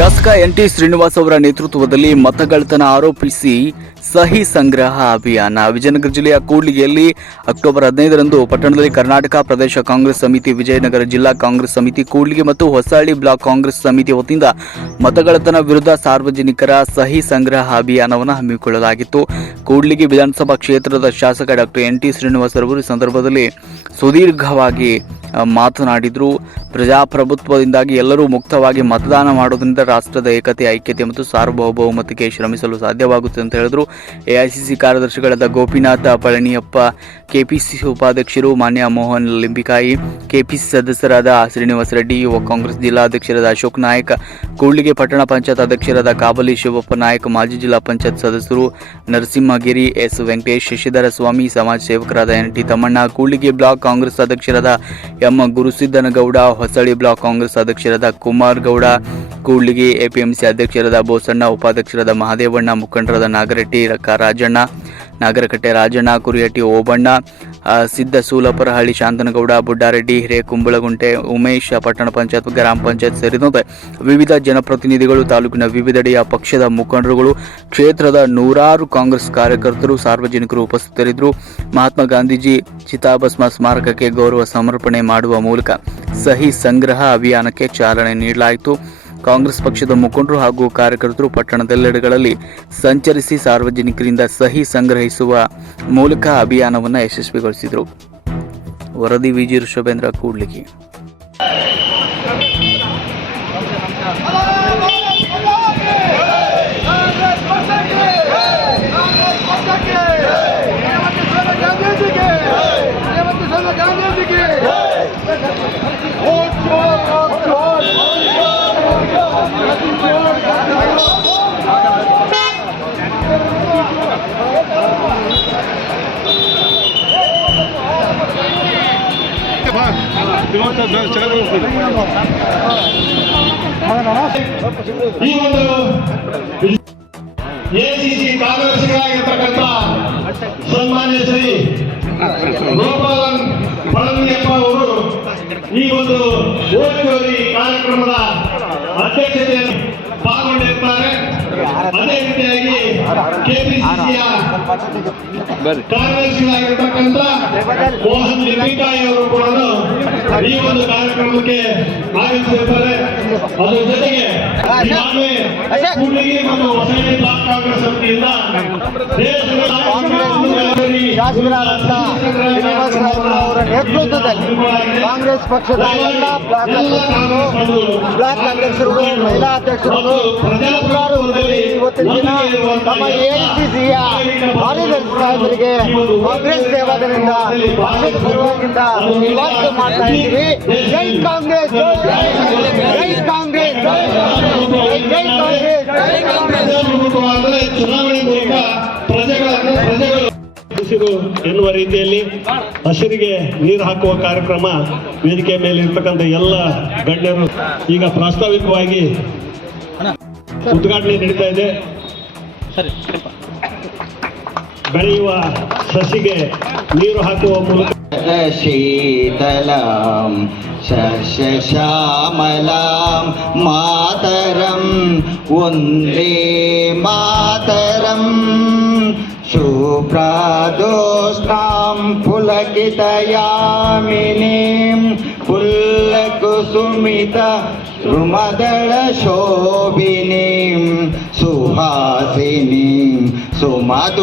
ಶಾಸಕ N T Srinivas ಅವರ ನೇತೃತ್ವದಲ್ಲಿ ಮತಗಳತನ ಆರೋಪಿಸಿ ಸಹಿ ಸಂಗ್ರಹ ಅಭಿಯಾನ. ವಿಜಯನಗರ ಜಿಲ್ಲೆಯ ಕೂಡ್ಲಿಗೆಯಲ್ಲಿ ಅಕ್ಟೋಬರ್ ಹದಿನೈದರಂದು ಪಟ್ಟಣದಲ್ಲಿ ಕರ್ನಾಟಕ ಪ್ರದೇಶ ಕಾಂಗ್ರೆಸ್ ಸಮಿತಿ, ವಿಜಯನಗರ ಜಿಲ್ಲಾ ಕಾಂಗ್ರೆಸ್ ಸಮಿತಿ, ಕೂಡ್ಲಿಗೆ ಮತ್ತು ಹೊಸಹಳ್ಳಿ ಬ್ಲಾಕ್ ಕಾಂಗ್ರೆಸ್ ಸಮಿತಿ ವತಿಯಿಂದ ಮತಗಳತನ ವಿರುದ್ಧ ಸಾರ್ವಜನಿಕರ ಸಹಿ ಸಂಗ್ರಹ ಅಭಿಯಾನವನ್ನು ಹಮ್ಮಿಕೊಳ್ಳಲಾಗಿತ್ತು. ಕೂಡ್ಲಿಗೆ ವಿಧಾನಸಭಾ ಕ್ಷೇತ್ರದ ಶಾಸಕ ಡಾಕ್ಟರ್ ಎನ್ ಟಿ ಶ್ರೀನಿವಾಸ್ ಅವರು ಈ ಸಂದರ್ಭದಲ್ಲಿ ಸುದೀರ್ಘವಾಗಿ ಮಾತನಾಡಿದರು ಮಾತನಾಡಿದ್ರು. ಪ್ರಜಾಪ್ರಭುತ್ವದಿಂದಾಗಿ ಎಲ್ಲರೂ ಮುಕ್ತವಾಗಿ ಮತದಾನ ಮಾಡೋದ್ರಿಂದ ರಾಷ್ಟ್ರದ ಏಕತೆ, ಐಕ್ಯತೆ ಮತ್ತು ಸಾರ್ವಭೌಮತೆಗೆ ಶ್ರಮಿಸಲು ಸಾಧ್ಯವಾಗುತ್ತೆ ಅಂತ ಹೇಳಿದ್ರು. ಎಐಸಿಸಿ ಕಾರ್ಯದರ್ಶಿಗಳಾದ ಗೋಪಿನಾಥ ಪಳನಿಯಪ್ಪ, ಕೆಪಿಸಿಸಿ ಉಪಾಧ್ಯಕ್ಷರು ಮಾನ್ಯ ಮೋಹನ್ ಲಿಂಬಿಕಾಯಿ ಕೆಪಿಸಿ ಸದಸ್ಯರಾದ ಶ್ರೀನಿವಾಸ ರೆಡ್ಡಿ, ಯುವ ಕಾಂಗ್ರೆಸ್ ಜಿಲ್ಲಾಧ್ಯಕ್ಷರಾದ ಅಶೋಕ್ ನಾಯಕ್, ಕೂಡ್ಲಿಗೆ ಪಟ್ಟಣ ಪಂಚಾಯತ್ ಅಧ್ಯಕ್ಷರಾದ ಕಾಬಲಿ ಶಿವಪ್ಪ ನಾಯಕ್, ಮಾಜಿ ಜಿಲ್ಲಾ ಪಂಚಾಯತ್ ಸದಸ್ಯರು ನರಸಿಂಹಗಿರಿ, ಎಸ್ ವೆಂಕಟೇಶ್, ಶಶಿಧರ ಸ್ವಾಮಿ, ಸಮಾಜ ಸೇವಕರಾದ N T Thammanna, Kudligi block Congress ಅಧ್ಯಕ್ಷರಾದ ಎಂ ಗುರುಸಿದ್ದನಗೌಡ, ಹೊಸಳ್ಳಿ ಬ್ಲಾಕ್ ಕಾಂಗ್ರೆಸ್ ಅಧ್ಯಕ್ಷರಾದ ಕುಮಾರ್ ಗೌಡ ಕೂಡ್ಲಿಗೆ ಎಪಿಎಂಸಿ ಅಧ್ಯಕ್ಷರಾದ ಬೋಸಣ್ಣ, ಉಪಾಧ್ಯಕ್ಷರಾದ ಮಹಾದೇವಣ್ಣ, ಮುಖಂಡರಾದ ನಾಗರೆಟ್ಟಿ ರಕ್ಕ ರಾಜಣ್ಣ, ನಾಗರಕಟ್ಟೆ ರಾಜಣ್ಣ, ಕುರಿಯಟ್ಟಿ ಓಬಣ್ಣ ಸಿದ್ದ ಸೂಲಪರಹಳ್ಳಿ ಶಾಂತನಗೌಡ, ಬುಡ್ಡಾರೆಡ್ಡಿ, ಹಿರೇಕುಂಬಳಗುಂಟೆ, ಉಮೇಶ್, ಪಟ್ಟಣ ಪಂಚಾಯತ್, ಗ್ರಾಮ ಪಂಚಾಯತ್ ಸೇರಿದಂತೆ ವಿವಿಧ ಜನಪ್ರತಿನಿಧಿಗಳು, ತಾಲೂಕಿನ ವಿವಿಧೆಡೆಯ ಪಕ್ಷದ ಮುಖಂಡರುಗಳು, ಕ್ಷೇತ್ರದ ನೂರಾರು ಕಾಂಗ್ರೆಸ್ ಕಾರ್ಯಕರ್ತರು, ಸಾರ್ವಜನಿಕರು ಉಪಸ್ಥಿತರಿದ್ದರು. ಮಹಾತ್ಮ ಗಾಂಧೀಜಿ ಚಿತಾಭಸ್ಮ ಸ್ಮಾರಕಕ್ಕೆ ಗೌರವ ಸಮರ್ಪಣೆ ಮಾಡುವ ಮೂಲಕ ಸಹಿ ಸಂಗ್ರಹ ಅಭಿಯಾನಕ್ಕೆ ಚಾಲನೆ ನೀಡಲಾಯಿತು. ಕಾಂಗ್ರೆಸ್ ಪಕ್ಷದ ಮುಖಂಡರು ಹಾಗೂ ಕಾರ್ಯಕರ್ತರು ಪಟ್ಟಣದೆಲ್ಲೆಡೆಗಳಲ್ಲಿ ಸಂಚರಿಸಿ ಸಾರ್ವಜನಿಕರಿಂದ ಸಹಿ ಸಂಗ್ರಹಿಸುವ ಮೂಲಕ ಅಭಿಯಾನವನ್ನು ಯಶಸ್ವಿಗೊಳಿಸಿದರು. ವರದಿ ವಿಜಿ ಋಷಭೇಂದ್ರ ಕೂಡ್ಲಿಗಿ. ಈ ಒಂದು ಎಸಿಸಿ ಕಾರ್ಯದರ್ಶಿಗಳಾಗಿರ್ತಕ್ಕಂಥ ಸನ್ಮಾನ್ಯ ಶ್ರೀ ಗೋಪಾಲನ್ ಪಳನಿಯಪ್ಪ ಅವರು ಈ ಒಂದು ಓದಿ ಕಾರ್ಯಕ್ರಮದ ಅಧ್ಯಕ್ಷತೆಯನ್ನು ಪಾಲ್ಗೊಂಡಿರ್ತಾರೆ. ಅದೇ ರೀತಿಯಾಗಿ ಕೆಪಿಸಿಸಿಯ ಕಾರ್ಯದರ್ಶಿಗಳಾಗಿರ್ತಕ್ಕಂಥ ಮೋಹನ್ ಲಿಂಬಿಕಾಯಿ ಅವರು ಕೂಡ ಈ ಒಂದು ಕಾರ್ಯಕ್ರಮಕ್ಕೆ ಆಗಮಿಸಿರ್ತಾರೆ ಅದರ ಜೊತೆಗೆ ಕೂಡ್ಲಿಗಿ ಮತ್ತು ಹೊಸಳ್ಳಿ ಬ್ಲಾಕ್ ಕಾಂಗ್ರೆಸ್ ವತಿಯಿಂದ ಅವರ ನೇತೃತ್ವದಲ್ಲಿ ಕಾಂಗ್ರೆಸ್ ಪಕ್ಷದ ಎಲ್ಲ ಬ್ಲಾಕ್ ಅಧ್ಯಕ್ಷರು ಬ್ಲಾಕ್ ಅಧ್ಯಕ್ಷರುಗಳು ಮಹಿಳಾ ಅಧ್ಯಕ್ಷರುಗಳು ನೂರಾರು ಮಂದಿ ಇವತ್ತಿನ ದಿನ ತಮ್ಮ ಎಐಸಿಸಿಯ ಕಾರ್ಯದರ್ಶಿ ಸಾಹೇಬರಿಗೆ ಕಾಂಗ್ರೆಸ್ ಪಕ್ಷದ ಪರವಾಗಿಂದ ಇವತ್ತು ಮಾಡ್ತಾ ಇದ್ದೀವಿ. ಜೈ ಕಾಂಗ್ರೆಸ್ ಜೈ ಕಾಂಗ್ರೆಸ್ ಜೈ ಕಾಂಗ್ರೆಸ್ ಚುನಾವಣೆ ಮೂಲಕ ಪ್ರಜೆಗಳನ್ನು ಪ್ರಜೆಗಳು ಹಸಿರು ಎನ್ನುವ ರೀತಿಯಲ್ಲಿ ಹಸಿರಿಗೆ ನೀರು ಹಾಕುವ ಕಾರ್ಯಕ್ರಮ ವೇದಿಕೆ ಮೇಲೆ ಇರ್ತಕ್ಕಂಥ ಎಲ್ಲ ಗಣ್ಯರು ಈಗ ಪ್ರಾಸ್ತಾವಿಕವಾಗಿ ಉದ್ಘಾಟನೆ ನಡೀತಾ ಇದೆ ಬೆಳೆಯುವ ಸಸಿಗೆ ನೀರು ಹಾಕುವ ಮೂಲಕ शीतलां शश्यामलां मातरं वन्दे मातरं शुभ्रादोष्णां पुलकितयामिनीं पुल्लकुसुमित रुमदळशोभिनीं सुहासिनीं सुमधुरभाषिणीं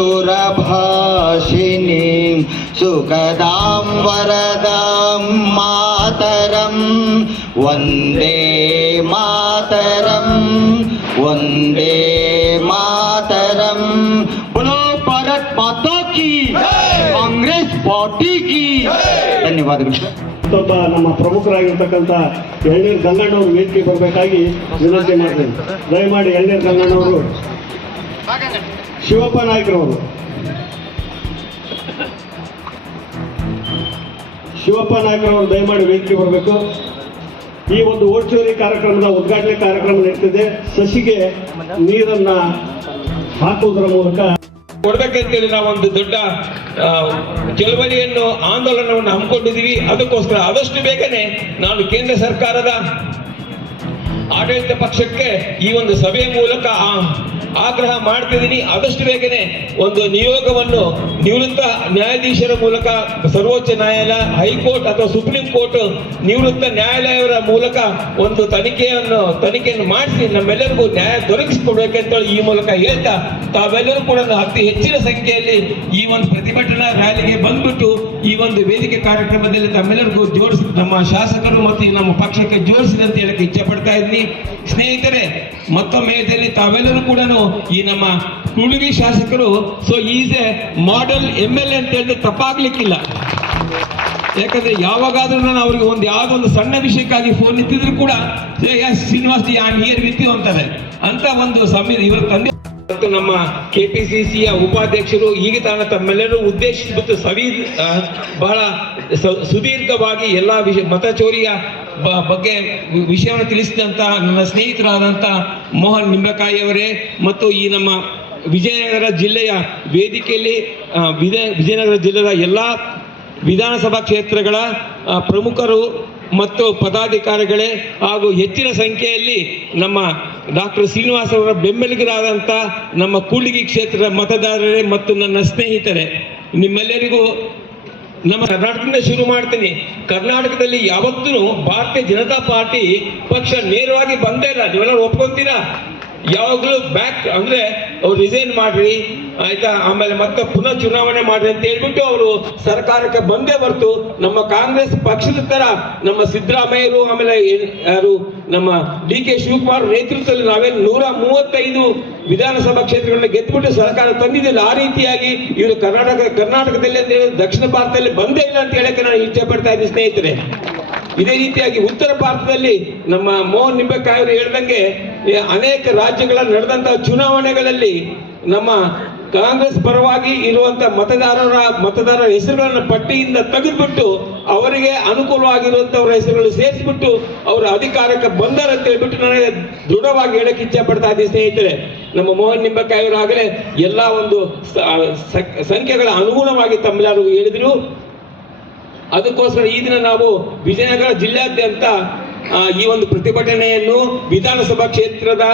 सुखदां वरदां मातरं वन्दे मातरं वन्दे ಧನ್ಯವಾದಗಳು. ಮತ್ತೊಬ್ಬ ನಮ್ಮ ಪ್ರಮುಖರಾಗಿರ್ತಕ್ಕಂಥ ಎಳ್ನೀರ್ ಗಂಗಣ್ಣವರು ವೇದಿಕೆ ಬರಬೇಕಾಗಿ ವಿನಂತಿ ಮಾಡ್ತೇನೆ. ದಯಮಾಡಿ ಎಳ್ನೀರ್ ಗಂಗಣ್ಣವರು, ಶಿವಪ್ಪ ನಾಯ್ಕರವರು. ಶಿವಪ್ಪ ನಾಯ್ಕರವರು ದಯಮಾಡಿ ವೇದಿಕೆ ಬರಬೇಕು. ಈ ಒಂದು ಓಟ್ಚೋರಿ ಕಾರ್ಯಕ್ರಮದ ಉದ್ಘಾಟನೆ ಕಾರ್ಯಕ್ರಮ ನಡೀತಿದೆ. ಸಸಿಗೆ ನೀರನ್ನ ಹಾಕುವುದರ ಮೂಲಕ ಕೊಡ್ಬೇಕಂತೇಳಿ ನಾವು ಒಂದು ದೊಡ್ಡ ಚಳವಳಿಯನ್ನು, ಆಂದೋಲನವನ್ನು ಹಮ್ಮಿಕೊಂಡಿದ್ದೀವಿ. ಅದಕ್ಕೋಸ್ಕರ ಆದಷ್ಟು ಬೇಗನೆ ನಾನು ಕೇಂದ್ರ ಸರ್ಕಾರದ ಆಡಳಿತ ಪಕ್ಷಕ್ಕೆ ಈ ಒಂದು ಸಭೆಯ ಮೂಲಕ ಆ- ಆಗ್ರಹ ಮಾಡ್ತಿದ್ದೀನಿ. ಆದಷ್ಟು ಬೇಗನೆ ಒಂದು ನಿಯೋಗವನ್ನು ನಿವೃತ್ತ ನ್ಯಾಯಾಧೀಶರ ಮೂಲಕ ಸರ್ವೋಚ್ಚ ನ್ಯಾಯಾಲಯ ಹೈಕೋರ್ಟ್ ಅಥವಾ ಸುಪ್ರೀಂ ಕೋರ್ಟ್ ನಿವೃತ್ತ ನ್ಯಾಯಾಲಯವರ ಮೂಲಕ ಒಂದು ತನಿಖೆಯನ್ನು ತನಿಖೆಯನ್ನು ಮಾಡಿಸಿ ನಮ್ಮೆಲ್ಲರಿಗೂ ನ್ಯಾಯ ದೊರಕಿಸಿಕೊಡ್ಬೇಕಂತೇಳಿ ಈ ಮೂಲಕ ಹೇಳ್ತಾ, ತಾವೆಲ್ಲರೂ ಕೂಡ ಅತಿ ಹೆಚ್ಚಿನ ಸಂಖ್ಯೆಯಲ್ಲಿ ಈ ಒಂದು ಪ್ರತಿಭಟನಾ ರ್ಯಾಲಿಗೆ ಬಂದ್ಬಿಟ್ಟು ಈ ಒಂದು ವೇದಿಕೆ ಕಾರ್ಯಕ್ರಮದಲ್ಲಿ ತಮ್ಮೆಲ್ಲರಿಗೂ ಜೋಡಿಸಿ ನಮ್ಮ ಶಾಸಕರು ಮತ್ತು ನಮ್ಮ ಪಕ್ಷಕ್ಕೆ ಜೋಡಿಸಿದೆ ಅಂತ ಹೇಳಕ್ಕೆ ಇಚ್ಛೆ ಪಡ್ತಾ ಇದ್ದೀನಿ. ಸ್ನೇಹಿತರೆ, ಮತ್ತೊಮ್ಮೆ ಇದರಲ್ಲಿ ತಾವೆಲ್ಲರೂ ಕೂಡ ಈ ನಮ್ಮ ಕುಳುಗಿ ಶಾಸಕರು so is a model M L A ಅಂತ ಹೇಳಿದ್ರೆ ತಪ್ಪಾಗ್ಲಿಕ್ಕಿಲ್ಲ. ಯಾಕಂದ್ರೆ ಯಾವಾಗಾದ್ರೂ ನಾನು ಅವ್ರಿಗೆ ಒಂದು ಯಾವ್ದೋ ಒಂದು ಸಣ್ಣ ವಿಷಯಕ್ಕಾಗಿ ಫೋನ್ ಇತ್ತಿದ್ರು ಕೂಡ ಶ್ರೀನಿವಾಸ್ ಜಿ ಹಿಯರ್ ವಿತ್ ಅಂತಾರೆ ಅಂತ ಒಂದು ಸಮಯ ಇವರ ತಂದೆ ಮತ್ತು ನಮ್ಮ ಕೆಪಿಸಿಸಿಯ ಉಪಾಧ್ಯಕ್ಷರು ಈಗ ತಾನ ತಮ್ಮೆಲ್ಲರೂ ಉದ್ದೇಶಿಸಿ ಸವಿ ಸವೀ ಬಹಳ ಸುದೀರ್ಘವಾಗಿ ಎಲ್ಲ ವಿಷಯ ಮತಚೋರಿಯ ಬಗ್ಗೆ ವಿಷಯವನ್ನು ತಿಳಿಸಿದಂತಹ ನನ್ನ ಸ್ನೇಹಿತರಾದಂಥ ಮೋಹನ್ ನಿಂಬಕಾಯಿ ಅವರೇ ಮತ್ತು ಈ ನಮ್ಮ ವಿಜಯನಗರ ಜಿಲ್ಲೆಯ ವೇದಿಕೆಯಲ್ಲಿ ವಿಜಯ ವಿಜಯನಗರ ಜಿಲ್ಲೆಯ ಎಲ್ಲ ವಿಧಾನಸಭಾ ಕ್ಷೇತ್ರಗಳ ಪ್ರಮುಖರು ಮತ್ತು ಪದಾಧಿಕಾರಿಗಳೇ ಹಾಗೂ ಹೆಚ್ಚಿನ ಸಂಖ್ಯೆಯಲ್ಲಿ ನಮ್ಮ ಡಾಕ್ಟರ್ ಶ್ರೀನಿವಾಸ್ ಅವರ ಬೆಂಬಲಿಗರಾದಂಥ ನಮ್ಮ ಕೂಲಿಗಿ ಕ್ಷೇತ್ರದ ಮತದಾರರೇ ಮತ್ತು ನನ್ನ ಸ್ನೇಹಿತರೆ, ನಿಮ್ಮೆಲ್ಲರಿಗೂ ನಮ್ಮ ಕರ್ನಾಟಕದಿಂದ ಶುರು ಮಾಡ್ತೀನಿ. ಕರ್ನಾಟಕದಲ್ಲಿ ಯಾವತ್ತೂ ಭಾರತೀಯ ಜನತಾ ಪಾರ್ಟಿ ಪಕ್ಷ ನೇರವಾಗಿ ಬಂದೇ ಇಲ್ಲ. ನೀವೆಲ್ಲ ಒಪ್ಕೊಂತೀರಾ? ಯಾವಾಗಲೂ ಬ್ಯಾಕ್ ಅಂದ್ರೆ ಅವ್ರು ರಿಸೈನ್ ಮಾಡ್ರಿ, ಆಯ್ತಾ? ಆಮೇಲೆ ಮತ್ತೆ ಪುನಃ ಚುನಾವಣೆ ಮಾಡ್ರಿ ಅಂತ ಹೇಳ್ಬಿಟ್ಟು ಅವರು ಸರ್ಕಾರಕ್ಕೆ ಬಂದೇ ಬರ್ತು ನಮ್ಮ ಕಾಂಗ್ರೆಸ್ ಪಕ್ಷದ ತರ ನಮ್ಮ ಸಿದ್ದರಾಮಯ್ಯರು, ಆಮೇಲೆ ಯಾರು, ನಮ್ಮ ಡಿ ಕೆ ಶಿವಕುಮಾರ್ ನೇತೃತ್ವದಲ್ಲಿ ನಾವೇ ನೂರ ಮೂವತ್ತೈದು ವಿಧಾನಸಭಾ ಕ್ಷೇತ್ರಗಳನ್ನ ಗೆದ್ದುಬಿಟ್ಟು ಸರ್ಕಾರ ತಂದಿದ್ದಿಲ್ಲ. ಆ ರೀತಿಯಾಗಿ ಇವರು ಕರ್ನಾಟಕ, ಕರ್ನಾಟಕದಲ್ಲಿ ಅಂದ್ರೆ ದಕ್ಷಿಣ ಭಾರತದಲ್ಲಿ ಬಂದೇ ಇಲ್ಲ ಅಂತ ಹೇಳಕ್ಕೆ ನಾನು ಇಚ್ಛೆ ಪಡ್ತಾ ಇದ್ದೀನಿ ಸ್ನೇಹಿತರೆ. ಇದೇ ರೀತಿಯಾಗಿ ಉತ್ತರ ಭಾರತದಲ್ಲಿ ನಮ್ಮ ಮೋಹನ್ ನಿಂಬೆಕಾಯಿ ಅವರು ಹೇಳ್ದಂಗೆ ಅನೇಕ ರಾಜ್ಯಗಳ ನಡೆದಂತಹ ಚುನಾವಣೆಗಳಲ್ಲಿ ನಮ್ಮ ಕಾಂಗ್ರೆಸ್ ಪರವಾಗಿ ಇರುವಂತ ಮತದಾರರ ಮತದಾರರ ಹೆಸರುಗಳನ್ನು ಪಟ್ಟಿಯಿಂದ ತೆಗೆದುಬಿಟ್ಟು ಅವರಿಗೆ ಅನುಕೂಲವಾಗಿರುವಂತವರ ಹೆಸರುಗಳು ಸೇರಿಸ್ಬಿಟ್ಟು ಅವರ ಅಧಿಕಾರಕ್ಕೆ ಬಂದರ ಅಂತ ಹೇಳ್ಬಿಟ್ಟು ನನಗೆ ದೃಢವಾಗಿ ಹೇಳಕ್ಕೆ ಇಚ್ಛೆ ಪಡ್ತಾ ಇದ್ದೀನಿ ಸ್ನೇಹಿತರೆ. ನಮ್ಮ ಮೋಹನ್ ನಿಂಬಕಾಯರು ಅವರಾಗಲೇ ಎಲ್ಲ ಒಂದು ಸಂಖ್ಯೆಗಳ ಅನುಗುಣವಾಗಿ ತಮ್ಮೆಲ್ಲರೂ ಹೇಳಿದ್ರು. ಅದಕ್ಕೋಸ್ಕರ ಈ ದಿನ ನಾವು ವಿಜಯನಗರ ಜಿಲ್ಲೆಯಾದ್ಯಂತ ಆ, ಈ ಒಂದು ಪ್ರತಿಭಟನೆಯನ್ನು ವಿಧಾನಸಭಾ ಕ್ಷೇತ್ರದ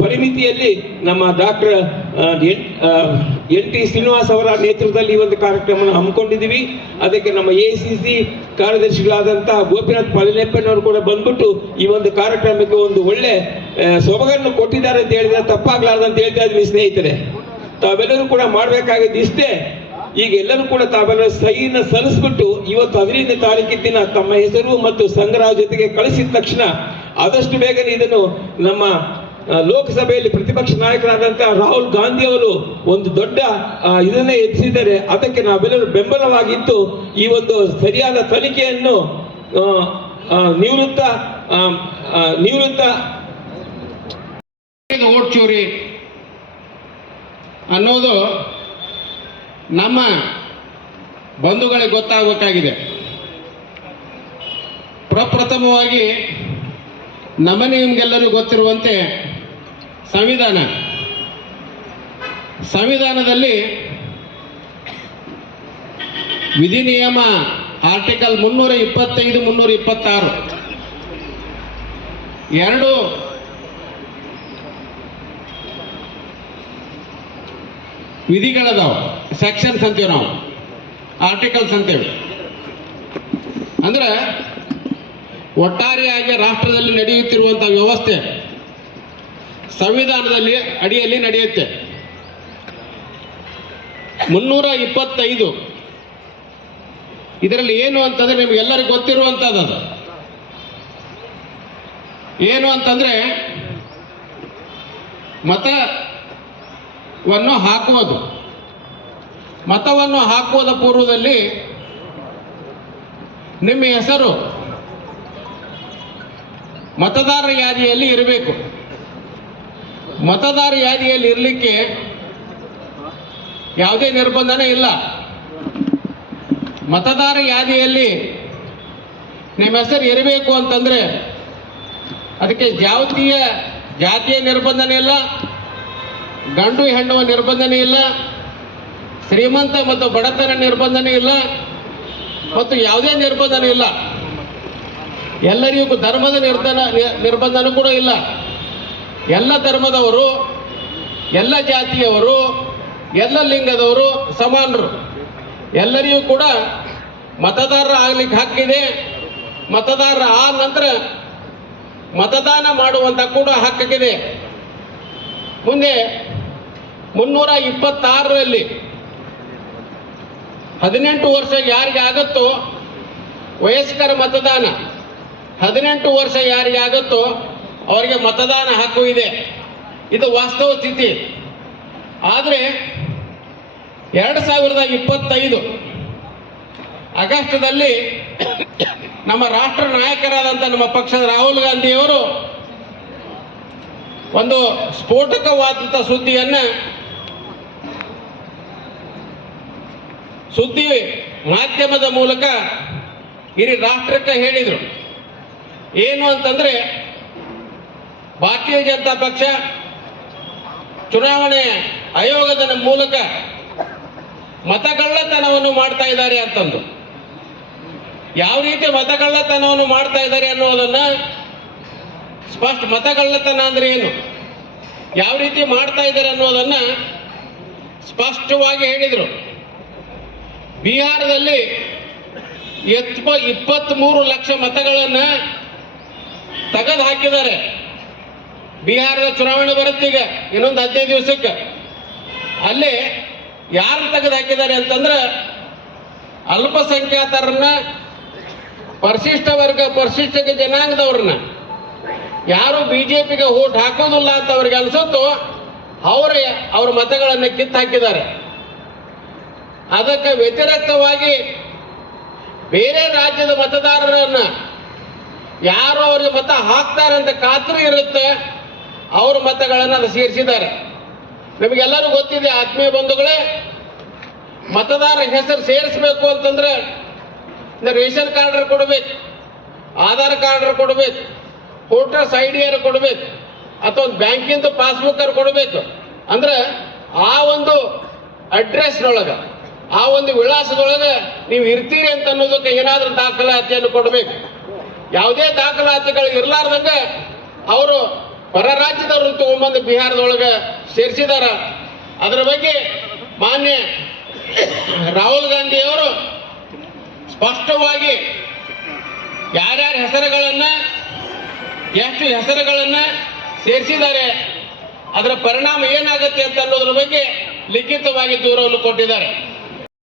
ಪರಿಮಿತಿಯಲ್ಲಿ ನಮ್ಮ ಡಾಕ್ಟರ್ ಎನ್ ಟಿ ಶ್ರೀನಿವಾಸ್ ಅವರ ನೇತೃತ್ವದಲ್ಲಿ ಈ ಒಂದು ಕಾರ್ಯಕ್ರಮವನ್ನು ಹಮ್ಮಿಕೊಂಡಿದ್ದೀವಿ. ಅದಕ್ಕೆ ನಮ್ಮ ಎ ಸಿ ಸಿ ಕಾರ್ಯದರ್ಶಿಗಳಾದಂತಹ ಗೋಪಿನಾಥ್ ಅವರು ಕೂಡ ಬಂದ್ಬಿಟ್ಟು ಈ ಒಂದು ಕಾರ್ಯಕ್ರಮಕ್ಕೆ ಒಂದು ಒಳ್ಳೆ ಸೊಬಗನ್ನು ಕೊಟ್ಟಿದ್ದಾರೆ ಅಂತ ಹೇಳಿದ್ರೆ ತಪ್ಪಾಗ್ಲಾರ್ದು ಅಂತ ಹೇಳ್ತಾ ಇದ್ವಿ ಸ್ನೇಹಿತರೆ. ತಾವೆಲ್ಲರೂ ಕೂಡ ಮಾಡಬೇಕಾಗಿದ್ದು ಇಷ್ಟೇ. ಈಗ ಎಲ್ಲರೂ ಕೂಡ ತಾವೆಲ್ಲ ಸಹಿನ ಸಲ್ಲಿಸ್ಬಿಟ್ಟು ಇವತ್ತು ಹದಿನೈದನೇ ತಾರೀಕಿನ ದಿನ ತಮ್ಮ ಹೆಸರು ಮತ್ತು ಸಂಗ್ರಹ ಜೊತೆಗೆ ಕಳಿಸಿದ ತಕ್ಷಣ ಆದಷ್ಟು ಬೇಗನೆ ಇದನ್ನು ನಮ್ಮ ಲೋಕಸಭೆಯಲ್ಲಿ ಪ್ರತಿಪಕ್ಷ ನಾಯಕರಾದಂತಹ ರಾಹುಲ್ ಗಾಂಧಿ ಅವರು ಒಂದು ದೊಡ್ಡ ಇದನ್ನೇ ಎತ್ತಿಸಿದ್ದಾರೆ ಅದಕ್ಕೆ ನಾವೆಲ್ಲರೂ ಬೆಂಬಲವಾಗಿತ್ತು ಈ ಒಂದು ಸರಿಯಾದ ತನಿಖೆಯನ್ನು ನಿವೃತ್ತ ನಿವೃತ್ತ ಓಟ್ ಚೋರಿ ಅನ್ನೋದು ನಮ್ಮ ಬಂಧುಗಳಿಗೆ ಗೊತ್ತಾಗಬೇಕಾಗಿದೆ. ಪ್ರಪ್ರಥಮವಾಗಿ ನಮನೆ ನಿಮಗೆಲ್ಲರಿಗೂ ಗೊತ್ತಿರುವಂತೆ ಸಂವಿಧಾನ. ಸಂವಿಧಾನದಲ್ಲಿ ವಿಧಿ ನಿಯಮ ಆರ್ಟಿಕಲ್ ಮುನ್ನೂರ ಇಪ್ಪತ್ತೈದು, ಮುನ್ನೂರ ಇಪ್ಪತ್ತಾರು. ಎರಡು ವಿಧಿಗಳದಾವ. ಸೆಕ್ಷನ್ಸ್ ಅಂತೀವಿ ನಾವು. ಆರ್ಟಿಕಲ್ಸ್ ಅಂತೇಳಿ ಅಂದ್ರೆ ಒಟ್ಟಾರೆಯಾಗಿ ರಾಷ್ಟ್ರದಲ್ಲಿ ನಡೆಯುತ್ತಿರುವಂಥ ವ್ಯವಸ್ಥೆ ಸಂವಿಧಾನದಲ್ಲಿ ಅಡಿಯಲ್ಲಿ ನಡೆಯುತ್ತೆ. ಮುನ್ನೂರ ಇಪ್ಪತ್ತೈದು. ಇದರಲ್ಲಿ ಏನು ಅಂತಂದ್ರೆ ನಿಮ್ಗೆಲ್ಲರಿಗೂ ಗೊತ್ತಿರುವಂಥದ್ದು ಅದು. ಏನು ಅಂತಂದ್ರೆ ಮತವನ್ನು ಹಾಕುವುದು. ಮತವನ್ನು ಹಾಕುವುದ ಪೂರ್ವದಲ್ಲಿ ನಿಮ್ಮ ಹೆಸರು ಮತದಾರರ ಯಾದಿಯಲ್ಲಿ ಇರಬೇಕು. ಮತದಾರ ಯಾದಿಯಲ್ಲಿ ಇರಲಿಕ್ಕೆ ಯಾವುದೇ ನಿರ್ಬಂಧನೇ ಇಲ್ಲ. ಮತದಾರ ಯಾದಿಯಲ್ಲಿ ನಿಮ್ಮ ಹೆಸರು ಇರಬೇಕು ಅಂತಂದ್ರೆ ಅದಕ್ಕೆ ಜಾತಿಯ ಜಾತಿಯ ನಿರ್ಬಂಧನೆ ಇಲ್ಲ. ಗಂಡು ಹೆಣ್ಣುವ ನಿರ್ಬಂಧನೆ ಇಲ್ಲ, ಶ್ರೀಮಂತ ಮತ್ತು ಬಡತನ ನಿರ್ಬಂಧನೆ ಇಲ್ಲ ಮತ್ತು ಯಾವುದೇ ನಿರ್ಬಂಧನೆ ಇಲ್ಲ. ಎಲ್ಲರಿಗೂ ಧರ್ಮದ ನಿರ್ಧನ ನಿರ್ಬಂಧನೂ ಕೂಡ ಇಲ್ಲ. ಎಲ್ಲ ಧರ್ಮದವರು, ಎಲ್ಲ ಜಾತಿಯವರು, ಎಲ್ಲ ಲಿಂಗದವರು ಸಮಾನರು. ಎಲ್ಲರಿಗೂ ಕೂಡ ಮತದಾರರ ಆಗ್ಲಿಕ್ಕೆ ಹಕ್ಕಿದೆ ಮತದಾರರ ಆ ನಂತರ ಮತದಾನ ಮಾಡುವಂತ ಕೂಡ ಹಕ್ಕಿದೆ ಮುಂದೆ ಮುನ್ನೂರ ಇಪ್ಪತ್ತಾರರಲ್ಲಿ ಹದಿನೆಂಟು ವರ್ಷ ಯಾರಿಗೆ ಆಗುತ್ತೋ ವಯಸ್ಕರ ಮತದಾನ, ಹದಿನೆಂಟು ವರ್ಷ ಯಾರಿಗೆ ಆಗುತ್ತೋ ಅವರಿಗೆ ಮತದಾನ ಹಕ್ಕು ಇದೆ. ಇದು ವಾಸ್ತವ ಸ್ಥಿತಿ. ಆದರೆ ಎರಡು ಸಾವಿರದ ಇಪ್ಪತ್ತೈದು ಆಗಸ್ಟ್ದಲ್ಲಿ ನಮ್ಮ ರಾಷ್ಟ್ರ ನಾಯಕರಾದಂಥ ನಮ್ಮ ಪಕ್ಷದ ರಾಹುಲ್ ಗಾಂಧಿಯವರು ಒಂದು ಸ್ಫೋಟಕವಾದಂಥ ಸುದ್ದಿಯನ್ನು ಸುದ್ದಿ ಮಾಧ್ಯಮದ ಮೂಲಕ ಇಡೀ ರಾಷ್ಟ್ರಕ್ಕೆ ಹೇಳಿದರು. ಏನು ಅಂತಂದ್ರೆ, ಭಾರತೀಯ ಜನತಾ ಪಕ್ಷ ಚುನಾವಣೆ ಆಯೋಗದ ಮೂಲಕ ಮತಗಳ್ಳತನವನ್ನು ಮಾಡ್ತಾ ಇದ್ದಾರೆ ಅಂತಂದು. ಯಾವ ರೀತಿ ಮತಗಳ್ಳತನವನ್ನು ಮಾಡ್ತಾ ಇದ್ದಾರೆ ಅನ್ನೋದನ್ನ ಸ್ಪಷ್ಟ ಮತಗಳ್ಳತನ ಅಂದ್ರೆ ಏನು? ಯಾವ ರೀತಿ ಮಾಡ್ತಾ ಇದ್ದಾರೆ ಅನ್ನೋದನ್ನ ಸ್ಪಷ್ಟವಾಗಿ ಹೇಳಿದರು. ಬಿಹಾರದಲ್ಲಿ ಎತ್ಪ ಇಪ್ಪತ್ತ್ಮೂರು ಲಕ್ಷ ಮತಗಳನ್ನು ತೆಗೆದು ಹಾಕಿದ್ದಾರೆ. ಬಿಹಾರದ ಚುನಾವಣೆ ಬರುತ್ತೀಗ ಇನ್ನೊಂದು ಹದಿನೈದು ದಿವಸಕ್ಕೆ. ಅಲ್ಲಿ ಯಾರು ತೆಗೆದು ಹಾಕಿದ್ದಾರೆ ಅಂತಂದ್ರೆ ಅಲ್ಪಸಂಖ್ಯಾತರನ್ನ, ಪರಿಶಿಷ್ಟ ವರ್ಗ, ಪರಿಶಿಷ್ಟ ಜನಾಂಗದವ್ರನ್ನ. ಯಾರು ಬಿ ಜೆ ಪಿಗೆ ಓಟ್ ಹಾಕೋದಿಲ್ಲ ಅಂತ ಅವ್ರಿಗೆ ಅನ್ಸುತ್ತೋ, ಅವರೇ ಅವ್ರ ಮತಗಳನ್ನು ಕಿತ್ತು ಹಾಕಿದ್ದಾರೆ. ಅದಕ್ಕೆ ವ್ಯತಿರಿಕ್ತವಾಗಿ ಬೇರೆ ರಾಜ್ಯದ ಮತದಾರರನ್ನ ಯಾರು ಅವರಿಗೆ ಮತ ಹಾಕ್ತಾರೆ ಅಂತ ಖಾತ್ರಿ ಇರುತ್ತೆ, ಅವ್ರ ಮತಗಳನ್ನು ಅದು ಸೇರಿಸಿದ್ದಾರೆ. ನಿಮಗೆಲ್ಲರೂ ಗೊತ್ತಿದೆ, ಆತ್ಮೀಯ ಬಂಧುಗಳೇ ಮತದಾರ ಹೆಸರು ಸೇರಿಸಬೇಕು ಅಂತಂದ್ರೆ ರೇಷನ್ ಕಾರ್ಡ್ ಕೊಡಬೇಕು, ಆಧಾರ್ ಕಾರ್ಡ್ ಕೊಡಬೇಕು, ವೋಟರ್ಸ್ ಐ ಡಿಯರು ಕೊಡಬೇಕು, ಅಥವಾ ಒಂದು ಬ್ಯಾಂಕಿಂದು ಪಾಸ್ಬುಕ್ ಕೊಡಬೇಕು. ಅಂದ್ರೆ ಆ ಒಂದು ಅಡ್ರೆಸ್ನೊಳಗೆ ಆ ಒಂದು ವಿಳಾಸದೊಳಗೆ ನೀವು ಇರ್ತೀರಿ ಅಂತ ಅನ್ನೋದಕ್ಕೆ ಏನಾದರೂ ದಾಖಲಾತಿಯನ್ನು ಕೊಡಬೇಕು. ಯಾವುದೇ ದಾಖಲಾತಿಗಳು ಇರಲಾರ್ದಂಗೆ ಅವರು ಹೊರ ರಾಜ್ಯದವರು ತಗೊಂಬಂದು ಬಿಹಾರದೊಳಗೆ ಸೇರಿಸಿದಾರ. ಅದರ ಬಗ್ಗೆ ಮಾನ್ಯ ರಾಹುಲ್ ಗಾಂಧಿ ಅವರು ಸ್ಪಷ್ಟವಾಗಿ ಯಾರ್ಯಾರ ಹೆಸರುಗಳನ್ನ, ಎಷ್ಟು ಹೆಸರುಗಳನ್ನ ಸೇರಿಸಿದ್ದಾರೆ, ಅದರ ಪರಿಣಾಮ ಏನಾಗುತ್ತೆ ಅಂತ ಅನ್ನೋದ್ರ ಬಗ್ಗೆ ಲಿಖಿತವಾಗಿ ದೂರವನ್ನು ಕೊಟ್ಟಿದ್ದಾರೆ.